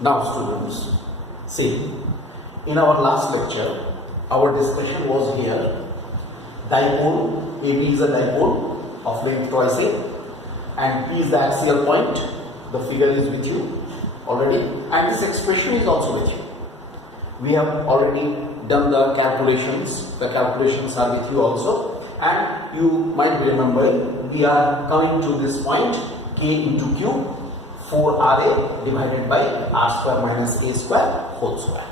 Now students, see, in our last lecture, our discussion was here, dipole, AB is a dipole of length twice A and P is the axial point. The figure is with you already and this expression is also with you. We have already done the calculations are with you also, and you might remember we are coming to this point K into Q 4RA divided by R square minus A square whole square.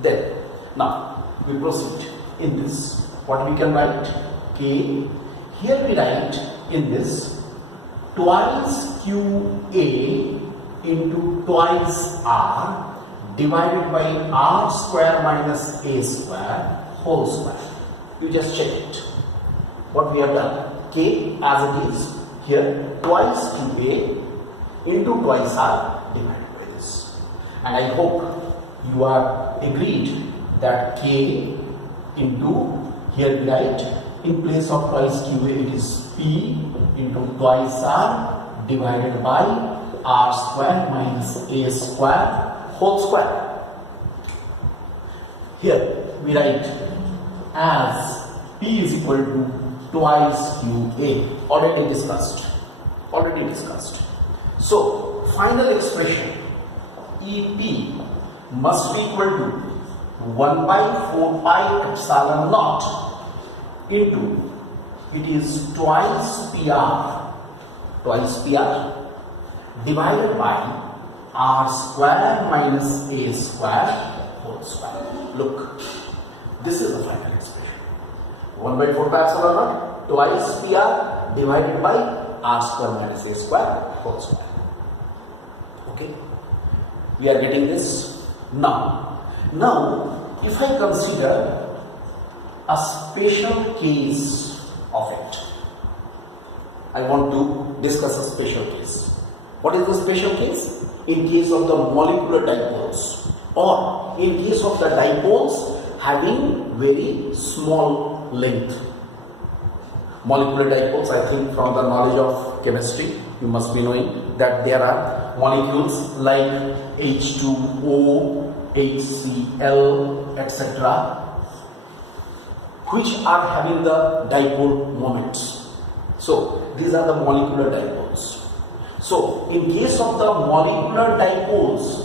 Then now we proceed in this. What we can write? K, here we write in this twice QA into twice R divided by R square minus A square whole square. You just check it. What we have done? K as it is here twice QA into twice R divided by this. And I hope you are agreed that K into, here we write in place of twice QA it is P into twice R divided by R square minus A square whole square. Here we write as P is equal to twice QA, already discussed. So final expression EP must be equal to 1 by 4 pi epsilon naught into, it is twice PR divided by R square minus A square whole square. Look, this is the final expression. 1 by 4 pi epsilon naught twice PR divided by R square minus A square whole square. Okay, we are getting this now. If I consider a special case of it, I want to discuss a special case. What is the special case? In case of the molecular dipoles, or in case of the dipoles having very small length. Molecular dipoles, I think from the knowledge of chemistry, you must be knowing that there are molecules like H2O, HCl, etc., which are having the dipole moments. So these are the molecular dipoles. So in case of the molecular dipoles,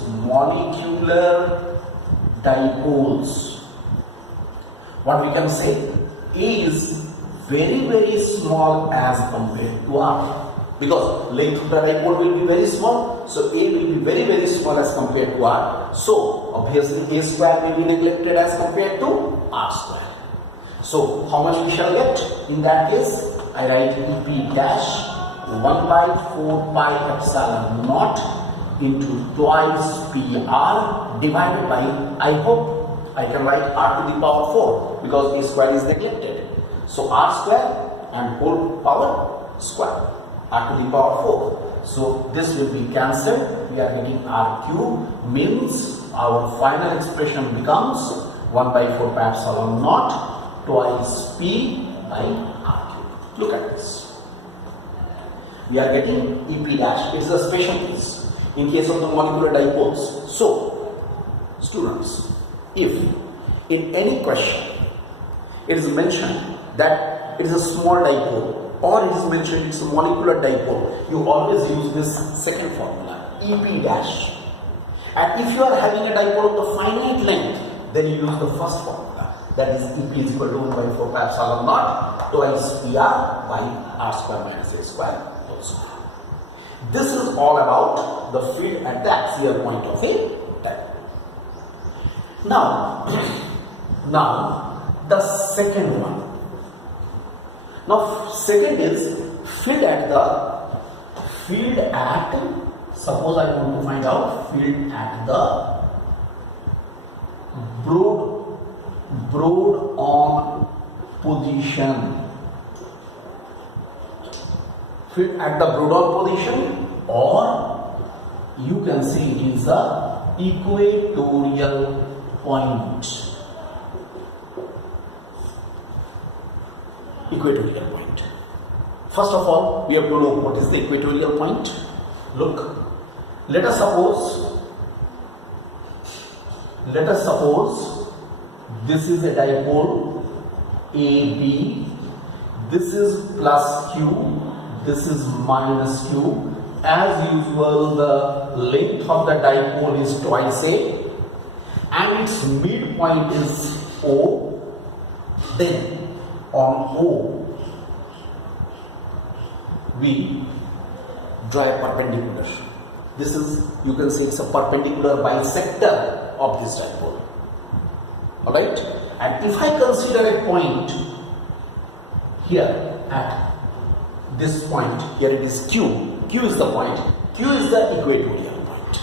what we can say? A is very small as compared to R, because length of the dipole will be very small, so A will be very small as compared to R. So obviously A square will be neglected as compared to R square. So how much we shall get? In that case, I write EP dash 1 by 4 pi epsilon naught into twice PR divided by, I hope I can write R to the power 4 because A square is neglected. So R square and whole power square, R to the power 4. So this will be cancelled. We are getting R cube, means our final expression becomes 1 by 4 pi epsilon naught twice P by R cube. Look at this. We are getting EP dash. It is a special case in case of the molecular dipoles. So, students, if in any question it is mentioned that it is a small dipole or it is mentioned it is a molecular dipole, you always use this second formula, EP dash. And if you are having a dipole of the finite length, then you use the first formula, that is EP is equal to 1 by 4 pi epsilon naught twice PR by R square minus A square. This is all about the field at the axial point of a dipole. Now the second one. Now second is field at, suppose I want to find out field at the broad on position. Field at the broad position, or you can say it is the equatorial point. Equatorial point. First of all, we have to know what is the equatorial point. Look, Let us suppose this is a dipole AB. This is plus Q. This is minus Q. As usual, the length of the dipole is twice A, and its midpoint is O. Then on O, we draw a perpendicular. This is, you can say, it's a perpendicular bisector of this dipole. Alright? And if I consider a point here at this point, here it is Q. Q is the point. Q is the equatorial point.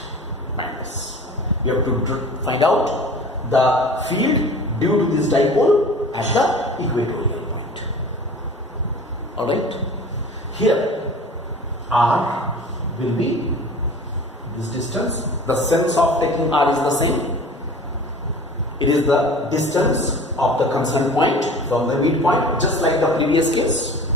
Minus. You have to find out the field due to this dipole at the equatorial point. Alright? Here R will be this distance. The sense of taking R is the same. It is the distance of the concerned point from the midpoint, just like the previous case.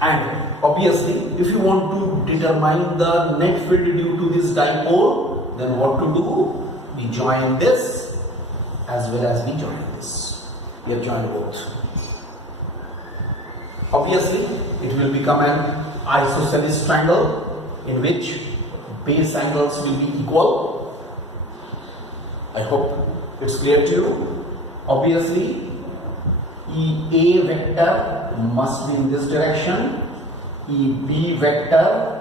And obviously, if you want to determine the net field due to this dipole, then what to do? We join this as well as we join this. We have joined both. Obviously, it will become an isosceles triangle in which base angles will be equal. I hope it's clear to you. Obviously, EA vector must be in this direction. EB vector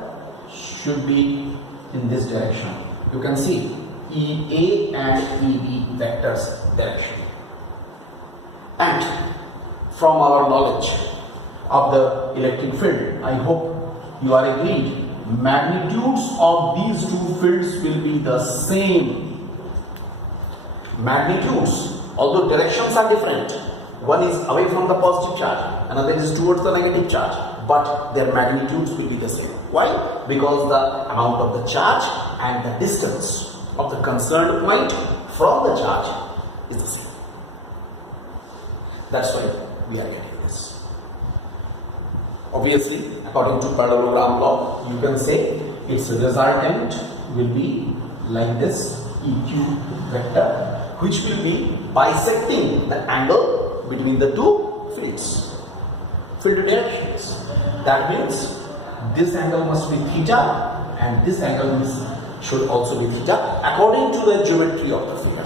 should be in this direction. You can see EA and EB vectors direction. And from our knowledge of the electric field, I hope you are agreed, magnitudes of these two fields will be the same. Magnitudes, although directions are different. One is away from the positive charge, another is towards the negative charge, but their magnitudes will be the same. Why? Because the amount of the charge and the distance of the concerned point from the charge is the same. That's why we are getting this. Obviously, according to parallelogram law, you can say its resultant will be like this EQ vector, which will be bisecting the angle between the two fields, field directions. That means this angle must be theta and this angle should also be theta according to the geometry of the figure.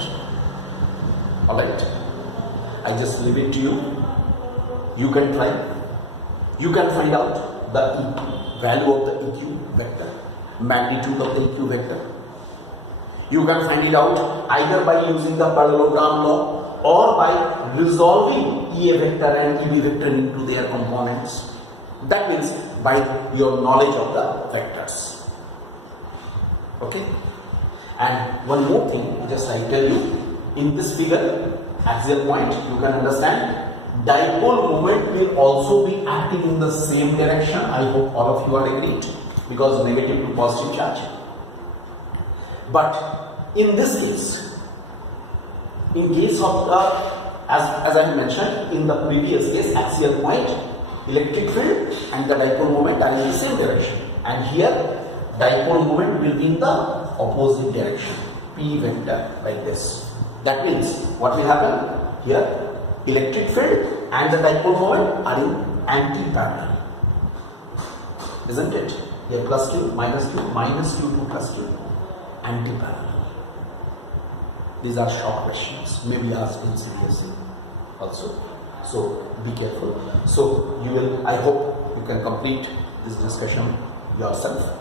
Alright, I just leave it to you. You can try. You can find out the value of the EQ vector, magnitude of the EQ vector. You can find it out either by using the parallelogram law or by resolving EA vector and EB vector into their components. That means by your knowledge of the vectors. Okay? And one more thing, just I tell you, in this figure, axial point, you can understand dipole moment will also be acting in the same direction. I hope all of you are agreed, because negative to positive charge. But in this case, in case of the, as I mentioned in the previous case, axial point, electric field and the dipole moment are in the same direction. And here, dipole moment will be in the opposite direction, P vector, like this. That means, what will happen? Here, electric field and the dipole moment are in anti-parallel. Isn't it? Here plus Q, minus Q to plus Q, anti-parallel. These are short questions, may be asked in CBSE also. So be careful. So you will, I hope you can complete this discussion yourself.